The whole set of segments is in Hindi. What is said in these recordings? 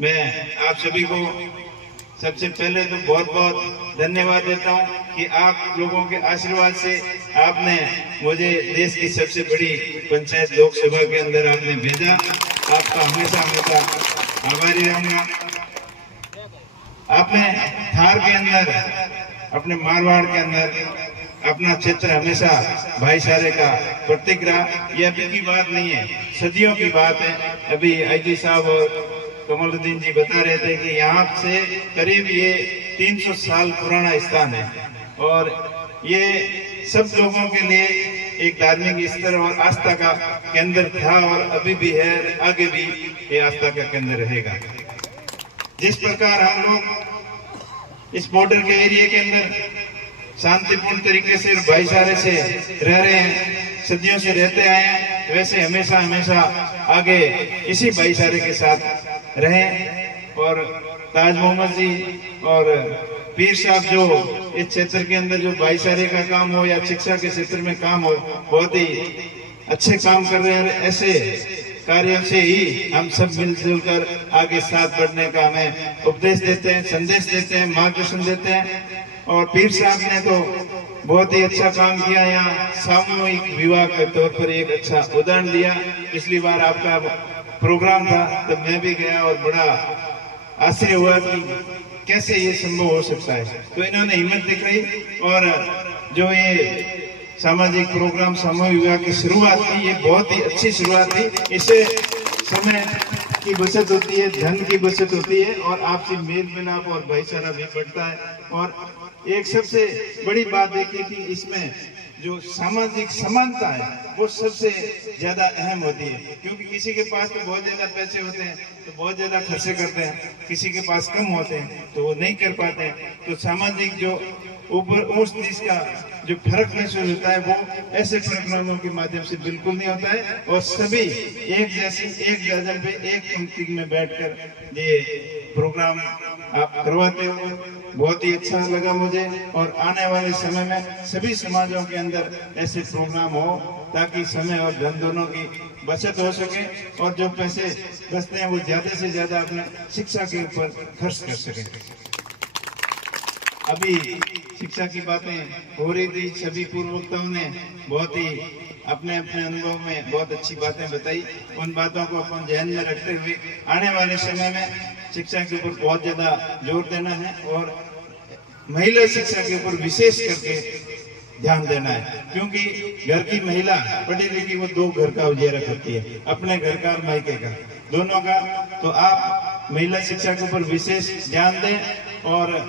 मैं आप सभी को सबसे पहले तो बहुत बहुत धन्यवाद देता हूं कि आप लोगों के आशीर्वाद से आपने मुझे देश की सबसे बड़ी पंचायत लोकसभा के अंदर आपने भेजा। आपका हमेशा हमेशा आभारी रहूंगा। आपने थार के अंदर, अपने मारवाड़ के अंदर अपना क्षेत्र हमेशा भाईचारे का प्रतीक रहा। यह अभी की बात नहीं है, सदियों की बात है। अभी आईजी साहब और कमलुद्दीन जी बता रहे थे कि यहाँ से करीब ये 300 साल पुराना स्थान है और ये सब लोगों के लिए एक धार्मिक स्तर और आस्था का केंद्र था और अभी भी है, आगे भी ये आस्था का केंद्र रहेगा। जिस प्रकार हम लोग इस बॉर्डर के एरिया के अंदर शांतिपूर्ण तरीके से भाईचारे से रह रहे हैं, सदियों से रहते आए हैं, वैसे हमेशा हमेशा आगे इसी भाईचारे के साथ रहें। और ताज मोहम्मद जी और पीर साहब जो इस क्षेत्र के अंदर जो भाईचारे का काम हो या शिक्षा के क्षेत्र में काम हो, बहुत ही अच्छे काम कर रहे हैं। ऐसे कार्यों से ही हम सब मिलजुल कर आगे साथ बढ़ने का हमें उपदेश देते हैं, संदेश देते हैं, मार्गदर्शन देते हैं। और पीर साहब ने तो बहुत ही अच्छा काम किया, यहाँ सामूहिक विवाह के तौर पर एक अच्छा उदाहरण दिया। पिछली बार आपका प्रोग्राम था तब मैं भी गया और बड़ा आश्चर्य हुआ कि कैसे ये संभव हो सकता है। तो इन्होंने हिम्मत दिखाई और जो ये सामाजिक प्रोग्राम सामूहिक विवाह की शुरुआत की, ये बहुत ही अच्छी शुरुआत थी। इससे समय की बचत होती है, धन की बचत होती है और आपसी मेल मिलाप और भाईचारा भी बढ़ता है। और एक सबसे बड़ी बात देखी कि इसमें जो सामाजिक समानता है वो सबसे ज्यादा अहम होती है, क्योंकि किसी के पास तो बहुत ज्यादा पैसे होते हैं तो बहुत ज्यादा खर्चे करते हैं, किसी के पास कम होते हैं तो वो नहीं कर पाते हैं। तो सामाजिक जो ऊपर ऊंच नीच का जो फर्क महसूस होता है वो ऐसे प्रोग्रामों के माध्यम से बिल्कुल नहीं होता है। और सभी एक जैसी एक जगह पे एक पंक्ति में बैठकर ये प्रोग्राम आप करवाते हो, बहुत ही अच्छा लगा मुझे। और आने वाले समय में सभी समाजों के अंदर ऐसे प्रोग्राम हो ताकि समय और धन दोनों की बचत हो सके और जो पैसे बचते हैं वो ज्यादा से ज्यादा अपने शिक्षा के ऊपर खर्च कर सके। अभी शिक्षा की बातें हो रही थी, सभी पूर्व वक्ताओं ने बहुत ही अपने अपने अनुभव में बहुत अच्छी बातें बताई। उन बातों को अपन ध्यान में रखते हुए आने वाले समय में शिक्षा के ऊपर बहुत ज्यादा जोर देना है और महिला शिक्षा के ऊपर विशेष करके ध्यान देना है, क्योंकि घर की महिला पढ़ी लिखी वो दो घर का उजियारा करती है, अपने घर का और मायके का, दोनों का। तो आप महिला शिक्षा के ऊपर विशेष ध्यान दें और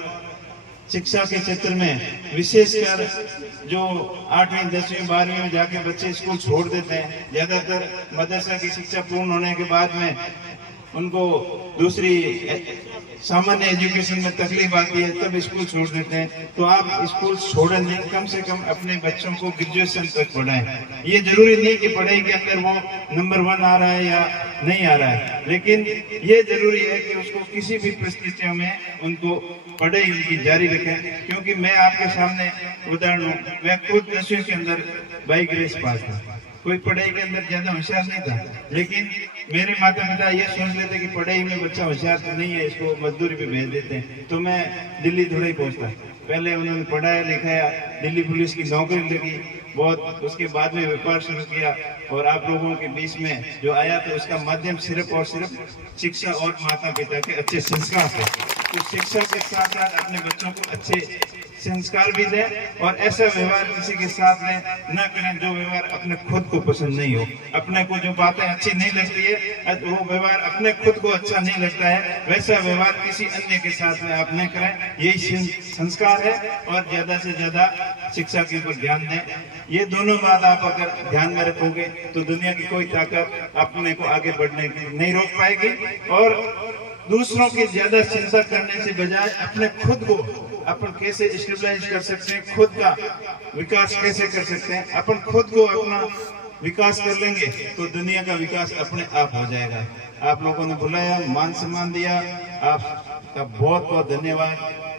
शिक्षा के क्षेत्र में विशेषकर जो 8वीं 10वीं 12वीं में जाके बच्चे स्कूल छोड़ देते हैं, ज्यादातर मदरसा की शिक्षा पूर्ण होने के बाद में उनको दूसरी सामान्य एजुकेशन में तकलीफ आती है तब स्कूल छोड़ देते हैं। तो आप स्कूल छोड़ें नहीं, कम से कम अपने बच्चों को ग्रेजुएशन तक पढ़ाएं। ये जरूरी नहीं कि पढ़ाई के अंदर वो नंबर 1 आ रहा है या नहीं आ रहा है, लेकिन ये जरूरी है कि उसको किसी भी परिस्थितियों में उनको पढ़ाई उनकी जारी रखें। क्योंकि मैं आपके सामने उदाहरण हूँ, मैं खुद 10वीं के अंदर बाई ग्रेस पास था, कोई पढ़ाई के अंदर ज्यादा होशियार नहीं था, लेकिन मेरे माता पिता ये सोच लेते कि पढ़ाई में बच्चा होशियार तो नहीं है, इसको मजदूरी पे भेज देते हैं। तो मैं दिल्ली थोड़ा ही पहुंचता, पहले उन्होंने पढ़ाया लिखाया, दिल्ली पुलिस की नौकरी लगी बहुत, उसके बाद में व्यापार शुरू किया और आप लोगों के बीच में जो आया तो उसका माध्यम सिर्फ और सिर्फ शिक्षा और माता पिता के अच्छे संस्कार थे। तो शिक्षा के साथ साथ अपने बच्चों को अच्छे संस्कार भी दें और ऐसा व्यवहार किसी के साथ में न करें जो व्यवहार अपने खुद को पसंद नहीं हो। अपने को जो बातें अच्छी नहीं लगती है, वो व्यवहार अपने खुद को अच्छा नहीं लगता है, वैसा व्यवहार किसी अन्य के साथ में आप नहीं करें। यही संस्कार है और ज्यादा से ज्यादा शिक्षा के ऊपर ध्यान दें। ये दोनों बात आप अगर ध्यान में रखोगे तो दुनिया की कोई ताकत अपने को आगे बढ़ने की नहीं रोक पाएगी। और दूसरों की ज्यादा चिंता करने से बजाय अपने खुद को अपन कैसे स्टेबलाइज कर सकते हैं, खुद का विकास कैसे कर सकते हैं, अपन खुद को अपना विकास कर लेंगे तो दुनिया का विकास अपने आप हो जाएगा। आप लोगों ने बुलाया, मान सम्मान दिया, आपका बहुत बहुत धन्यवाद।